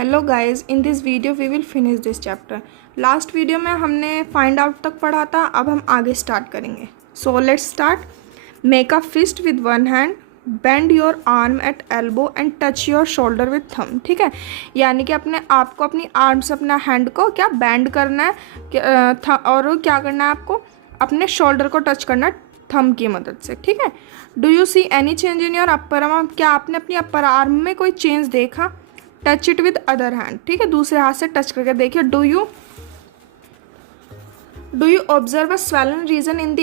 Hello guys, in this video we will finish this chapter. Last video में हमने find out तक पढ़ा था, अब हम आगे स्टार्ट करेंगे। So let's start. Make a fist with one hand, bend your arm at elbow and touch your shoulder with thumb. ठीक है, यानी कि अपने आप को, अपनी आर्म से अपना हैंड को क्या बैंड करना है और क्या करना है, आपको अपने शोल्डर को टच करना है थम की मदद से। ठीक है। Do you see any change in your upper arm? क्या आपने अपनी अपर आर्म में कोई चेंज देखा? Touch it with other hand. ठीक है, दूसरे हाथ से टच करके देखिए। Do you observe a swollen region in the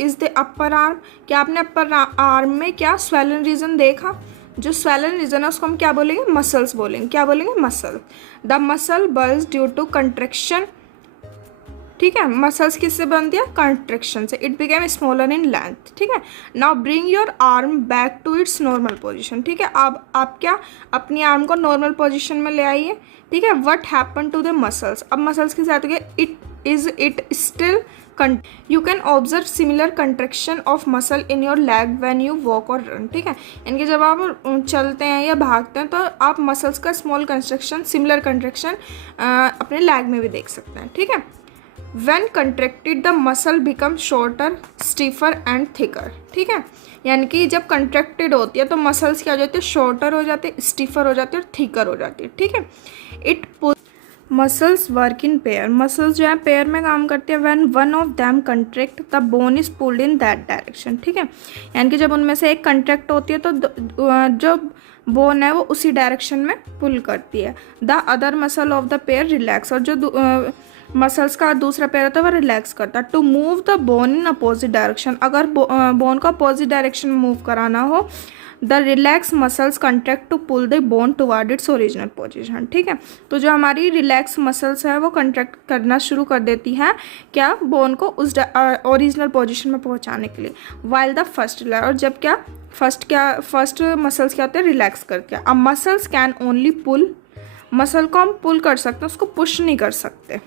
is the upper arm? क्या आपने अपर आर्म में क्या स्वेलन रीजन देखा? जो स्वेलन रीजन है उसको हम क्या बोलेंगे? मसल्स बोलेंगे। क्या बोलेंगे? Muscle. The muscle bulge due to contraction. ठीक है, मसल्स किससे बनती है? कंट्रैक्शन से। It became smaller in length. ठीक है। Now bring your arm back to its normal position. ठीक है, अब आप क्या अपनी आर्म को नॉर्मल पोजीशन में ले आइए। ठीक है। What happen to the muscles? अब मसल्स के साथ it still you can observe similar contraction of muscle in your leg when you walk और रन। ठीक है, इनके जब आप चलते हैं या भागते हैं तो आप मसल्स का स्मॉल कंट्रैक्शन, सिमिलर कंट्रैक्शन अपने लेग में भी देख सकते हैं। ठीक है। When contracted the muscle becomes shorter, stiffer and thicker। ठीक है, यानी कि जब कंट्रैक्टेड होती है तो मसल्स क्या हो जाती है? शॉर्टर हो जाती है, स्टिफर हो जाती है और थिकर हो जाती है। ठीक है। It muscles work in pair. Muscles जो है पेयर में काम करती है। When one of them contract the bone is pulled in that direction. ठीक है, यानी कि जब उनमें से एक कंट्रैक्ट होती है तो जो बोन है वो उसी डायरेक्शन में पुल करती है। The other muscle of the pair relax, और जो मसल्स का दूसरा पैर होता है वो रिलैक्स करता है। To move the bone in opposite direction, अगर बोन को अपोजिट डायरेक्शन में मूव कराना हो, the relax muscles contract to pull the bone toward its original position. ठीक है, तो जो हमारी रिलैक्स मसल्स है वो कंट्रैक्ट करना शुरू कर देती है क्या? बोन को उस ओरिजिनल पोजीशन में पहुंचाने के लिए। वाइल द फर्स्ट, और जब क्या फर्स्ट मसल्स क्या होते हैं? रिलैक्स करते हैं। अब muscles can only pull, muscle को हम पुल कर सकते हैं, उसको पुश नहीं कर सकते।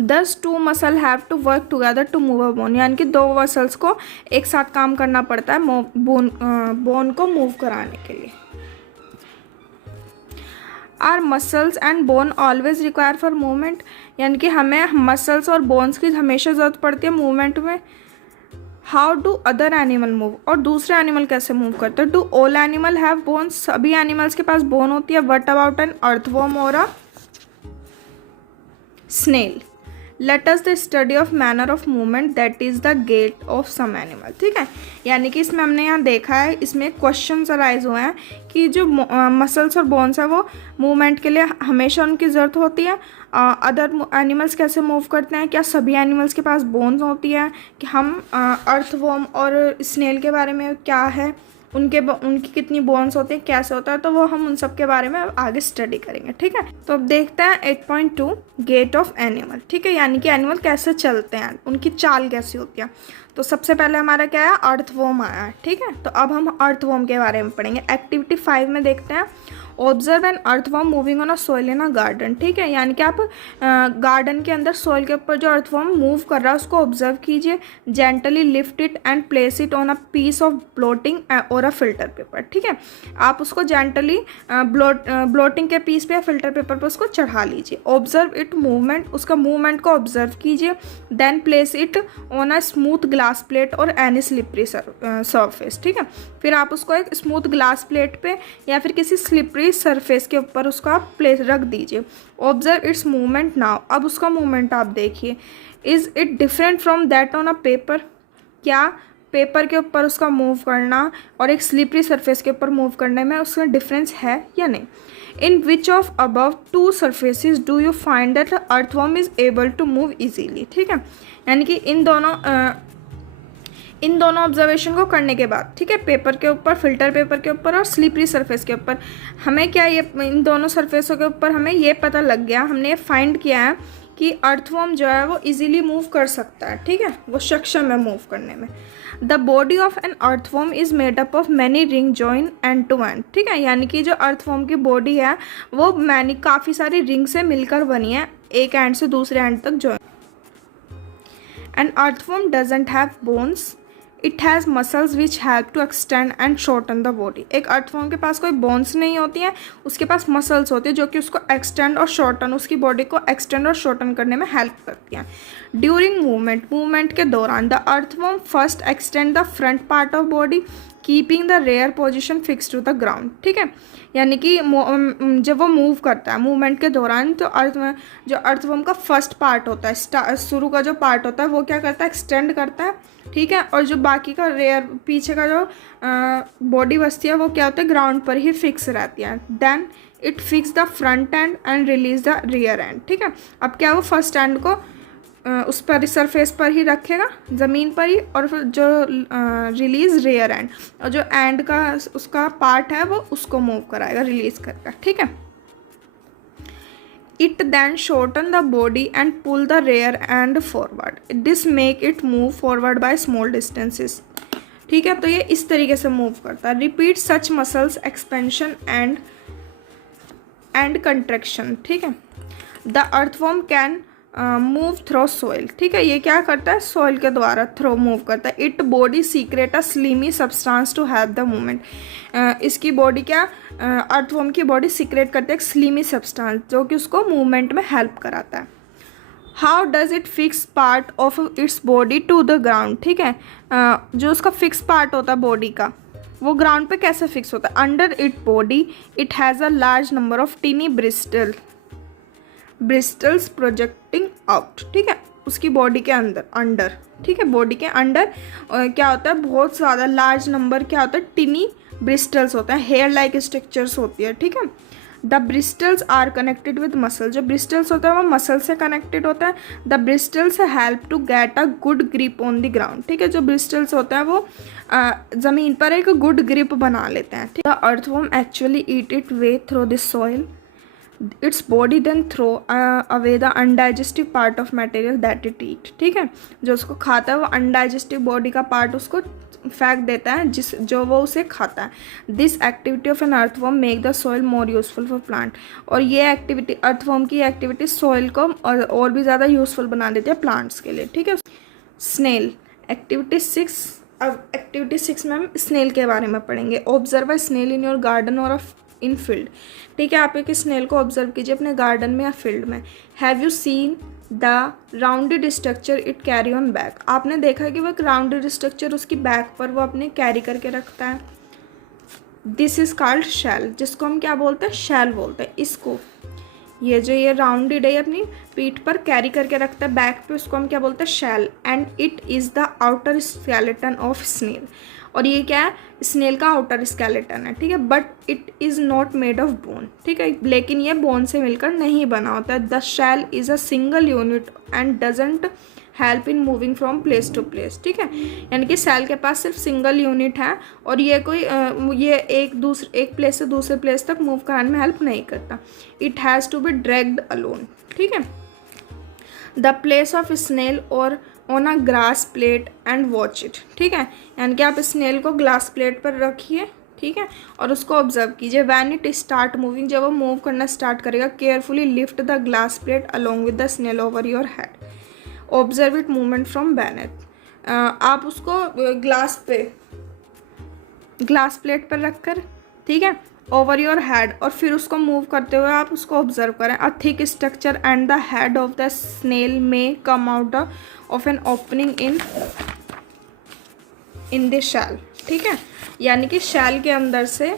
Thus two muscle have to work together to move a bone, यानी कि दो मसल्स को एक साथ काम करना पड़ता है बोन को मूव कराने के लिए। Our muscles and bone always require for movement, यानी कि हमें मसल्स और बोन्स की हमेशा ज़रूरत पड़ती है मूवमेंट में। How do other animal move? और दूसरे एनिमल कैसे मूव करते हैं? Do all animal have bones? सभी एनिमल्स के पास बोन होती है। वट अबाउट एन अर्थवॉर्म और a snail? Let us the study of manner of movement that is the gait of some animal. ठीक है, यानी कि इसमें हमने यहाँ देखा है, इसमें क्वेश्चन अराइज हुए हैं कि जो मसल्स और बोन्स है वो मूवमेंट के लिए हमेशा उनकी ज़रूरत होती है। अदर एनिमल्स कैसे मूव करते हैं? क्या सभी एनिमल्स के पास बोन्स होती है? कि हम अर्थवॉर्म और स्नेल के बारे में क्या है, उनकी कितनी बोन्स होती हैं, कैसे होता है, तो वो हम उन सब के बारे में आगे स्टडी करेंगे। ठीक है, तो अब देखते हैं 8.2 गेट ऑफ एनिमल। ठीक है, यानी कि एनिमल कैसे चलते हैं, उनकी चाल कैसी होती है। तो सबसे पहले हमारा क्या है? अर्थवॉर्म आया है। ठीक है, तो अब हम अर्थवॉर्म के बारे में पढ़ेंगे। एक्टिविटी 5 में देखते हैं observe an earthworm moving on a soil in a garden. ठीक है, यानी कि आप गार्डन के अंदर सोइल के ऊपर जो अर्थवॉर्म मूव कर रहा है उसको ऑब्जर्व कीजिए। Gently lift it and place it on a piece of blotting और अ फिल्टर पेपर। ठीक है, आप उसको जेंटली ब्लोटिंग के पीस पे या फिल्टर पेपर पे उसको चढ़ा लीजिए। ऑब्जर्व इट मूवमेंट, उसका मूवमेंट को ऑब्जर्व कीजिए। Then place it on a smooth glass plate और एनी स्लिपरी सरफेस। ठीक है, फिर आप उसको एक स्मूथ ग्लास प्लेट पे या फिर किसी स्लिपरी सरफेस के ऊपर उसका आप प्लेस रख दीजिए। ऑब्जर्व इट्स मूवमेंट नाउ, अब उसका मूवमेंट आप देखिए। Is it different from that on a paper? क्या पेपर के ऊपर उसका मूव करना और एक स्लिपरी सरफेस के ऊपर मूव करने में उसका डिफरेंस है या नहीं? In which of above two surfaces do you find that earthworm is able to move easily? ठीक है, यानी कि इन दोनों ऑब्जर्वेशन को करने के बाद, ठीक है, पेपर के ऊपर, फिल्टर पेपर के ऊपर और स्लिपरी सरफेस के ऊपर, हमें क्या ये इन दोनों सरफेसों के ऊपर हमें ये पता लग गया, हमने ये फाइंड किया है कि अर्थवॉर्म जो है वो इजीली मूव कर सकता है। ठीक है, वो सक्षम है मूव करने में। The body of an earthworm is made up of many ring join end to end. ठीक है, यानी कि जो अर्थवॉर्म की बॉडी है वो काफ़ी सारी रिंग से मिलकर बनी है, एक एंड से दूसरे एंड तक join. An earthworm doesn't have bones, it has muscles which help to extend and shorten the body. एक अर्थवर्म के पास कोई बोन्स नहीं होती हैं, उसके पास मसल्स होती है जो कि उसको एक्सटेंड और शॉर्टन, उसकी बॉडी को एक्सटेंड और शॉर्टन करने में हेल्प करती हैं। ड्यूरिंग मूवमेंट के दौरान the earthworm first extend the front part of body keeping the rear position fix to the ground. ठीक है, यानी कि जब वो मूव करता है मूवमेंट के दौरान तो जो अर्थवर्म का फर्स्ट पार्ट होता है, शुरू का जो पार्ट होता है वो क्या करता है, एक्सटेंड करता है। ठीक है, और जो बाकी का रेयर पीछे का जो बॉडी बचती है वो क्या होता है, ग्राउंड पर ही फिक्स रहती है। Then it fix the front end and release the rear end. ठीक है, अब क्या वो फर्स्ट एंड को उस पर सरफेस पर ही रखेगा, ज़मीन पर ही, और फिर जो रिलीज रेयर एंड, और जो एंड का उसका पार्ट है वो उसको मूव कराएगा रिलीज करके। ठीक है, it then shorten the body and pull the rear end forward. This make it move forward by small distances. ठीक है, तो ये इस तरीके से मूव करता है। Repeat such muscles expansion and contraction. ठीक है, the earthworm can move through soil. ठीक है, ये क्या करता है, सॉइल के द्वारा थ्रो मूव करता है। It body secrete a slimy substance to help the movement. इसकी बॉडी क्या, अर्थवर्म की बॉडी सीक्रेट करती है एक स्लिमी सब्सटेंस जो कि उसको मूवमेंट में हेल्प कराता है। How does it fix part of its body to the ground. ठीक है, जो उसका फिक्स पार्ट होता है बॉडी का वो ग्राउंड पे कैसे फिक्स होता है। Under it body it has a large number of tiny bristles projecting out. ठीक है, उसकी बॉडी के अंदर ठीक है, बॉडी के अंदर क्या होता है, बहुत ज़्यादा लार्ज नंबर क्या होता है, टिनी ब्रिस्टल्स होते हैं, हेयर लाइक स्ट्रक्चर्स होती है। ठीक है, the bristles are connected with muscle. जो ब्रिस्टल्स होता है वो मसल से कनेक्टेड होता है। The bristles help to get a good grip on the ground. ठीक है, जो ब्रिस्टल्स होते हैं वो ज़मीन पर एक गुड ग्रिप बना लेते हैं। The earthworm actually eat it way through this soil. Its body then throw away the undigestive part of material that it eat. ठीक है, जो उसको खाता है वो अनडाइजेस्टिव बॉडी का पार्ट उसको फेंक देता है जो वो उसे खाता है। This activity of an earthworm make the soil more useful for plant. और ये एक्टिविटी, अर्थवर्म की एक्टिविटी सॉइल को और भी ज़्यादा यूजफुल बना देती है प्लांट्स के लिए। ठीक है, स्नेल एक्टिविटी 6। अब एक्टिविटी 6 में हम स्नेल के बारे में पढ़ेंगे। Observe a snail in your garden और इन फील्ड। ठीक है, आप एक स्नेल को ऑब्जर्व कीजिए अपने गार्डन में या फील्ड में। Have you seen the rounded structure it carry on back. आपने देखा है कि वो एक राउंडेड स्ट्रक्चर उसकी बैक पर वो अपने कैरी करके रखता है। दिस इज कॉल्ड शैल, जिसको हम क्या बोलते हैं, शैल बोलते हैं इसको। ये राउंडेड है अपनी पीठ पर कैरी करके रखता है बैक पे, उसको हम क्या बोलते हैं, shell. And it is the outer skeleton of snail. और ये क्या है, स्नेल का आउटर स्केलेटन है। ठीक है, but it is not made of bone. ठीक है, लेकिन ये बोन से मिलकर नहीं बना होता है। The shell is a single unit and doesn't help in moving from place to place. ठीक है, यानी कि सेल के पास सिर्फ सिंगल यूनिट है और ये कोई ये एक प्लेस से दूसरे प्लेस तक मूव कराने में हेल्प नहीं करता। It has to be dragged alone. ठीक है, द प्लेस ऑफ स्नेल और on a grass plate and watch it. ठीक है, यानी कि आप स्नेल को ग्लास प्लेट पर रखिए। ठीक है, और उसको ऑब्जर्व कीजिए। वैन इट स्टार्ट मूविंग, जब वो मूव करना स्टार्ट करेगा, carefully lift the glass plate along with the snail over your head. Observe it movement from beneath. आप उसको ग्लास प्लेट पर रखकर, ठीक है, ओवर योर हेड, और फिर उसको मूव करते हुए आप उसको ऑब्जर्व करें। A thick structure and the head of the snail may come out of an opening in the shell. ठीक है, यानी कि शैल के अंदर से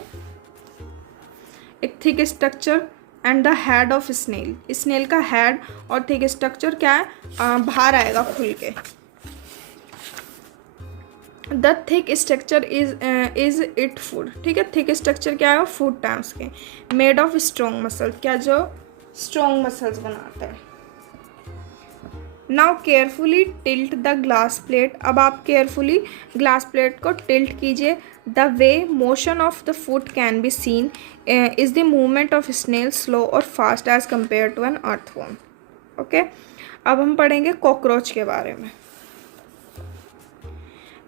एक thick structure and the head of snail का हेड और थिक स्ट्रक्चर क्या है, बाहर आएगा खुल के। The thick structure is it foot. ठीक है, थिक स्ट्रक्चर क्या है, वो फूड है उसके। मेड ऑफ स्ट्रॉन्ग मसल, क्या जो स्ट्रॉन्ग मसल्स बनाता है। Now carefully tilt the glass plate. अब आप केयरफुली ग्लास प्लेट को टिल्ट कीजिए। The way motion of the foot can be seen is the movement of snail slow और fast as compared to an earthworm. Okay, अब हम पढ़ेंगे cockroach के बारे में।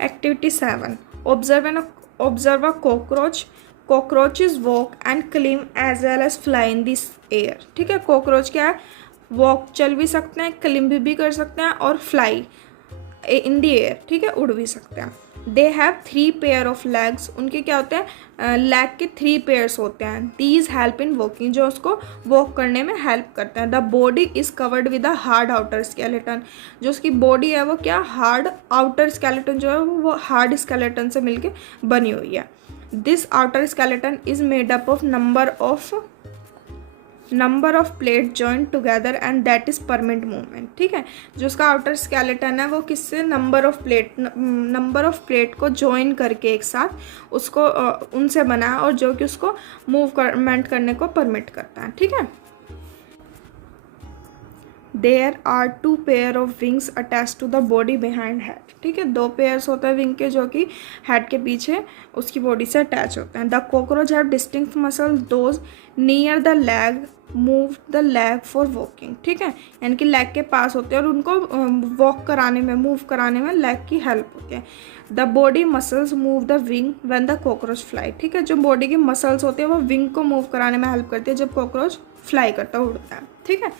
Activity 7। Observe a cockroach. Cockroaches walk and climb as well as fly in this air. ठीक है, cockroach क्या है, वॉक चल भी सकते हैं, क्लिम भी कर सकते हैं और फ्लाई इन द एयर। ठीक है, उड़ भी सकते हैं। They have 3 pair of legs, उनके क्या होते हैं, लेग के 3 पेयर्स होते हैं। दीज हेल्प इन वॉकिंग, जो उसको वॉक करने में हेल्प करते हैं। The body is covered with a hard outer skeleton, जो उसकी बॉडी है वो क्या, हार्ड आउटर स्केलेटन जो है वो हार्ड स्केलेटन से मिलके बनी हुई है। This outer skeleton is made up of number of plate joint together and that is permanent movement. ठीक है, जो उसका आउटर स्केलेटन है वो किससे, नंबर ऑफ प्लेट को जॉइन करके एक साथ उसको उनसे बना है, और जो कि उसको मूवमेंट करने को परमिट करता है। ठीक है, there are 2 pair of wings attach to the body behind head. ठीक है, 2 पेयर्स होते हैं विंग के जो कि हेड के पीछे उसकी बॉडी से अटैच होते हैं। The cockroach have distinct muscle those near the leg move the leg for walking. ठीक है, यानी कि लेग के पास होते हैं और उनको वॉक कराने में, मूव कराने में लेग की हेल्प होती है। The body muscles move the wing when the cockroach fly. ठीक है, जो बॉडी की मसल्स होती है वो विंग को मूव कराने में हेल्प करती है जब कॉकरोच फ्लाई करता है, उड़ता है। ठीक है,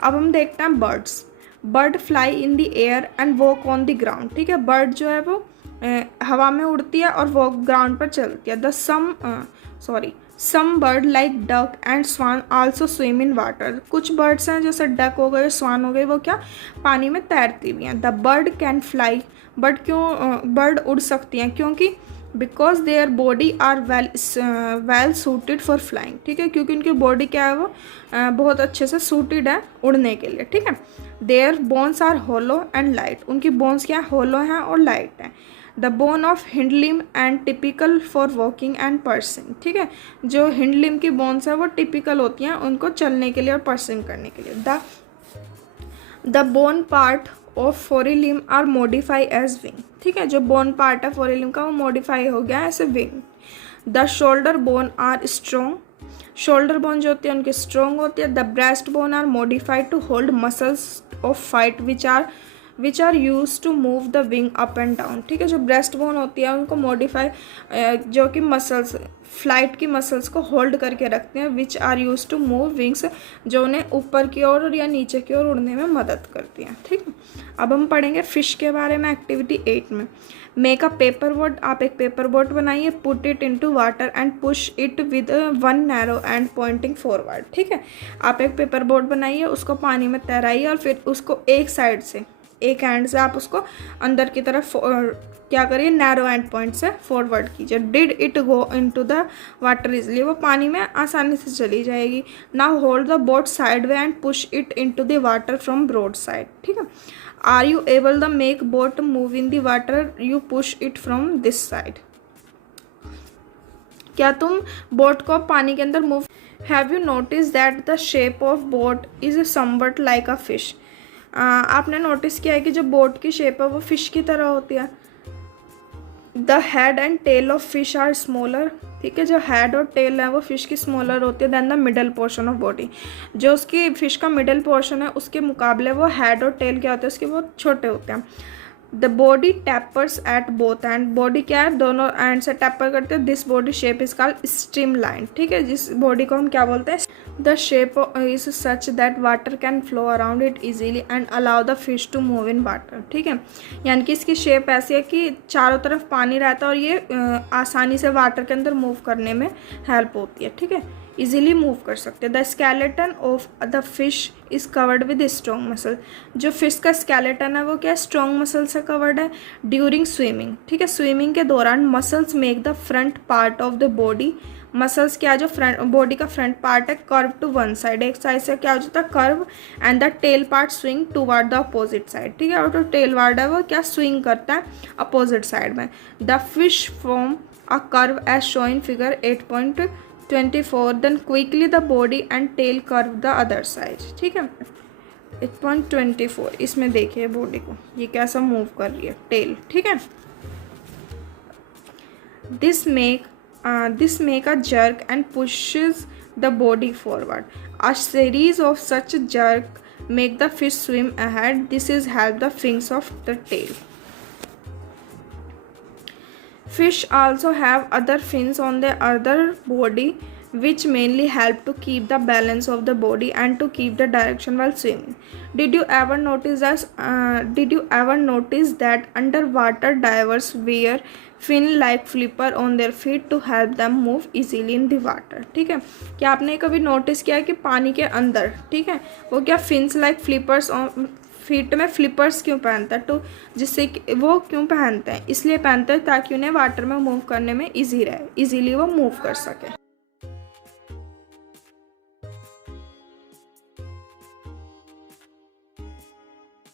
अब हम देखते हैं birds. Bird fly in the air and walk on the ground. ठीक है, बर्ड जो है वो हवा में उड़ती है और वो ग्राउंड पर चलती है। Some bird like duck and swan also swim in water. कुछ बर्ड्स हैं जैसे डक हो गए, स्वान हो गए, वो क्या पानी में तैरती भी हैं। The bird can fly, bird उड़ सकती हैं क्योंकि because their body are well suited for flying. ठीक है, क्योंकि उनकी बॉडी क्या है वो बहुत अच्छे से सूटेड है उड़ने के लिए। ठीक है, their bones are hollow and light, उनकी बोन्स क्या होलो हैं और लाइट हैं। The bone of hind limb and typical for walking and perching. ठीक है, जो हिंड लिम की बोन्स है वो टिपिकल होती हैं उनको चलने के लिए और पर्सिंग करने के लिए। The bone part of forelimb are modified as wing. ठीक है, जो बोन पार्ट है फोरी लिम का वो मॉडिफाई हो गया as a wing. The shoulder bone are strong, shoulder bone जो होती है उनकी स्ट्रॉन्ग होती है। The breast bone are modified to hold muscles of fight which are use to move the wing up and down. ठीक है, जो breast bone होती है उनको मॉडिफाई, जो कि मसल्स फ्लाइट की मसल्स को होल्ड करके रखते हैं, which are use to move wings, जो उन्हें ऊपर की ओर या नीचे की ओर उड़ने में मदद करती हैं। ठीक है, अब हम पढ़ेंगे फिश के बारे में एक्टिविटी 8 में। मेक अ पेपर बोट, आप एक पेपर बोट बनाइए। Put it into water and push it with 1 narrow and Poynting forward. ठीक है, आप एक पेपर बोट बनाइए, उसको पानी में तैराइए और फिर उसको एक साइड से, एक हैंड से आप उसको अंदर की तरफ क्या करिए, नैरो एंड पॉइंट से फॉरवर्ड कीजिए। Did it go into the water easily, वो पानी में आसानी से चली जाएगी। Now hold the boat side way and push it into the water from broad side. ठीक है, are you able the make boat move in the water, you push it from this side. क्या तुम boat को पानी के अंदर move, have you notice that the shape of boat is somewhat like a fish. आपने notice किया है कि जो बोट की शेप है वो फिश की तरह होती है। The head and tail of fish are smaller. ठीक है, जो हेड और टेल है वो फिश की स्मॉलर होती है than the middle portion of body. जो उसकी फिश का मिडल पोर्शन है उसके मुकाबले वो हेड और टेल क्या होते हैं उसके बहुत छोटे होते हैं। The body tapers at both end, body क्या है दोनों एंड से टैपर करते हैं। This body shape is called streamline. ठीक है, जिस बॉडी को हम क्या बोलते हैं, the shape is such that water can flow around it easily and allow the fish to move in water. ठीक है, यानी कि इसकी शेप ऐसी है कि चारों तरफ पानी रहता है और ये आसानी से वाटर के अंदर मूव करने में हेल्प होती है। ठीक है, इजीली मूव कर सकते हैं। The skeleton of the fish is covered with strong muscle, जो फिश का स्केलेटन है वो क्या स्ट्रॉन्ग मसल से कवर्ड है। ड्यूरिंग स्विमिंग, ठीक है, स्विमिंग के दौरान muscles make the front part of the body, muscles क्या जो फ्रंट बॉडी का फ्रंट पार्ट है कर्व टू वन साइड, एक साइड से क्या हो जाता है curve, and the tail part swing toward the opposite side. ठीक है, और जो टेल वार्ड है वो क्या स्विंग करता है अपोजिट साइड में। The fish form a curve as show in figure 8.24, then quickly the body and tail curve the other side। ठीक है, 8.24 इसमें देखिए बॉडी को ये कैसा मूव कर रही है टेल। ठीक है, this make a jerk and pushes the body forward. A series of such jerk make the fish swim ahead. This is help the fins of the tail. Fish also have other fins on their other body which mainly help to keep the balance of the body and to keep the direction while swimming. Did you ever notice that underwater divers wear fin like flipper on their feet to help them move easily in the water? ठीक है, क्या आपने कभी notice किया कि पानी के अंदर, ठीक है, वो क्या फिन्स लाइक फ्लिपर्स फीट में फ्लिपर्स क्यों पहनता है? तो जिससे वो क्यों पहनते हैं? इसलिए पहनते हैं ताकि उन्हें वाटर में मूव करने में ईजी रहे, इजीली वो मूव कर सके।